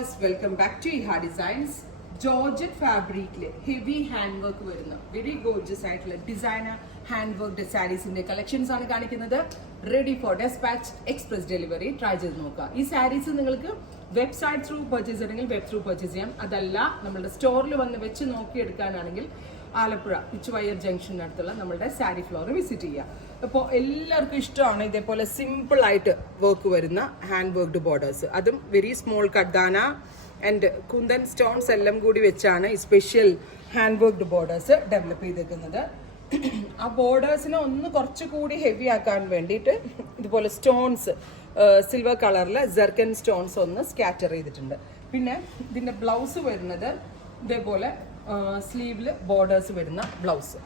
viewers, welcome back to Iha Designs. Georgette fabric heavy handwork വരുന്ന very gorgeous ആയിട്ടുള്ള designer handwork sarees ന്റെ collections ആണ് കാണിക്കുന്നത്. Ready for dispatch, express delivery. Try ചെയ്ത് നോക്കുക. ഈ സാരീസ് നിങ്ങൾക്ക് വെബ്സൈറ്റ് ത്രൂ പർച്ചേസ് ചെയ്യണമെങ്കിൽ വെബ് ത്രൂ പർച്ചേസ് ചെയ്യാം. അതല്ല നമ്മളുടെ സ്റ്റോറിൽ വന്ന് വെച്ച് നോക്കിയെടുക്കാനാണെങ്കിൽ ആലപ്പുഴ പിച്ചുവയർ ജംഗ്ഷനടുത്തുള്ള നമ്മളുടെ സാരി ഫ്ലോർ വിസിറ്റ് ചെയ്യുക. അപ്പോൾ എല്ലാവർക്കും ഇഷ്ടമാണ് ഇതേപോലെ സിമ്പിൾ ആയിട്ട് വർക്ക് വരുന്ന ഹാൻഡ് വർക്ക്ഡ് ബോർഡേഴ്സ്, അതും വെരി സ്മോൾ കഡ്ദാന ആൻഡ് കുന്തൻ സ്റ്റോൺസ് എല്ലാം കൂടി വെച്ചാണ് ഈ special hand worked borders develop ചെയ്തേക്കുന്നത്. ആ ബോർഡേഴ്സിനെ ഒന്ന് കുറച്ചുകൂടി ഹെവി ആക്കാൻ വേണ്ടിയിട്ട് ഇതുപോലെ സ്റ്റോൺസ് സിൽവർ കളറിൽ ജെർക്കൻ സ്റ്റോൺസ് ഒന്ന് സ്കാറ്റർ ചെയ്തിട്ടുണ്ട്. പിന്നെ ഇതിൻ്റെ ബ്ലൗസ് വരുന്നത് ഇതേപോലെ സ്ലീവില് ബോർഡേഴ്സ് വരുന്ന ബ്ലൗസ്.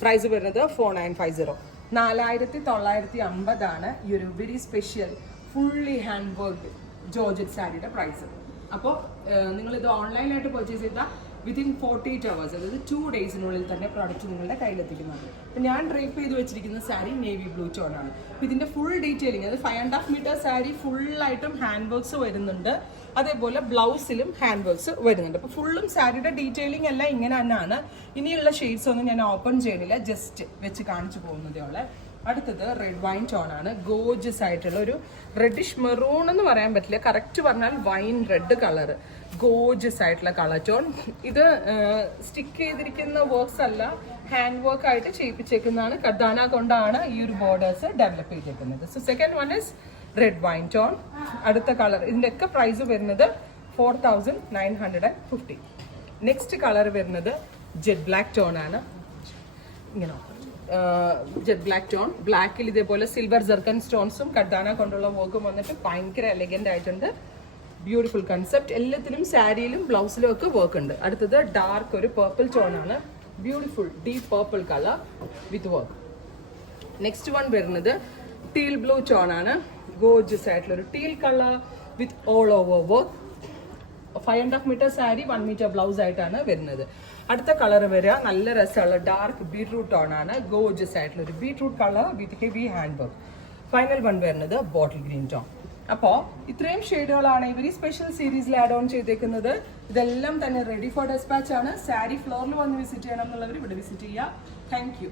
പ്രൈസ് വരുന്നത് 4950. 4950 ഈ ഒരു very special fully hand work georgette സാരിയുടെ പ്രൈസ്. അപ്പോൾ നിങ്ങളിത് ഓൺലൈനായിട്ട് പർച്ചേസ് ചെയ്താൽ വിത്തിൻ 48 hours, അതായത് 2 daysനുള്ളിൽ തന്നെ പ്രോഡക്റ്റ് നിങ്ങളുടെ കയ്യിലെത്തിക്കുന്നത്. അപ്പം ഞാൻ ഡ്രേപ്പ് ചെയ്ത് വെച്ചിരിക്കുന്ന സാരി നേവി ബ്ലൂ ടോണാണ്. അപ്പോൾ ഇതിൻ്റെ ഫുൾ ഡീറ്റെയിലിംഗ്, അത് 5.5 meter സാരി ഫുള്ളായിട്ടും ഹാൻഡ് വർക്ക്സ് വരുന്നുണ്ട്, അതേപോലെ ബ്ലൗസിലും ഹാൻഡ് വർക്ക്സ് വരുന്നുണ്ട്. അപ്പോൾ ഫുള്ളും സാരിയുടെ ഡീറ്റെയിലിംഗ് എല്ലാം ഇങ്ങനെ തന്നെയാണ്. ഇനിയുള്ള ഷെയ്ഡ്സ് ഒന്നും ഞാൻ ഓപ്പൺ ചെയ്യണില്ല, ജസ്റ്റ് വെച്ച് കാണിച്ചു പോകുന്നതേ ഉള്ളൂ. അടുത്തത് റെഡ് വൈൻ ടോൺ ആണ്. ഗോർജസ് ആയിട്ടുള്ള ഒരു റെഡിഷ് മെറൂൺ എന്ന് പറയാൻ പറ്റില്ല, കറക്റ്റ് പറഞ്ഞാൽ വൈൻ റെഡ് കളർ, ഗോർജസ് ആയിട്ടുള്ള കളർ ടോൺ. ഇത് സ്റ്റിക്ക് ചെയ്തിരിക്കുന്ന വർക്ക്സ് അല്ല, ഹാൻഡ് വർക്ക് ആയിട്ട് ചെയ്യിപ്പിച്ചേക്കുന്നതാണ്. കഡാന കൊണ്ടാണ് ഈ ഒരു ബോർഡേഴ്സ് ഡെവലപ്പ് ചെയ്തേക്കുന്നത്. So second one is red wine tone. അടുത്ത കളർ, ഇതിൻ്റെ ഒക്കെ പ്രൈസ് വരുന്നത് 4950. നെക്സ്റ്റ് കളർ വരുന്നത് ജെറ്റ് ബ്ലാക്ക് ടോൺ ആണ്. ഇങ്ങനെ ജെറ്റ് ബ്ലാക്ക് ടോൺ, ബ്ലാക്കിൽ ഇതേപോലെ സിൽവർ ജെർക്കൻ സ്റ്റോൺസും കഡാന കൊണ്ടുള്ള വർക്കും വന്നിട്ട് ഭയങ്കര എലഗന്റ് ആയിട്ടുണ്ട്. Beautiful concept. എല്ലാത്തിലും സാരിയിലും ബ്ലൗസിലും ഒക്കെ വർക്ക് ഉണ്ട്. അടുത്തത് ഡാർക്ക് ഒരു പേർപ്പിൾ ടോൺ ആണ്. ബ്യൂട്ടിഫുൾ ഡീപ് പേർപ്പിൾ കളർ വിത്ത് വർക്ക്. നെക്സ്റ്റ് വൺ വരുന്നത് ടീൽ ബ്ലൂ ടോൺ ആണ്. ഗോർജസ് ആയിട്ടുള്ള ഒരു teal colour with all over work. 5.5 meter sari 1 meter blouse ആയിട്ടാണ് വരുന്നത്. അടുത്ത കളർ വരിക നല്ല രസമുള്ള ഡാർക്ക് ബീട്രൂട്ട് ടോൺ ആണ്. ഗോർജസ് ആയിട്ടുള്ള ഒരു ബീട്രൂട്ട് കളർ വിത്ത് heavy hand work. Final one വരുന്നത് ബോട്ടിൽ ഗ്രീൻ ടോൺ. അപ്പോൾ ഇത്രയും ഷെയ്ഡുകളാണ് ഇവർ ഈ സ്പെഷ്യൽ സീരീസിൽ ആഡ് ഓൺ ചെയ്തേക്കുന്നത്. ഇതെല്ലാം തന്നെ റെഡി ഫോർ ഡെസ്പാച്ച് ആണ്. സാരി ഫ്ലോറിൽ വന്ന് വിസിറ്റ് ചെയ്യണം എന്നുള്ളവർ ഇവിടെ വിസിറ്റ് ചെയ്യുക. Thank you.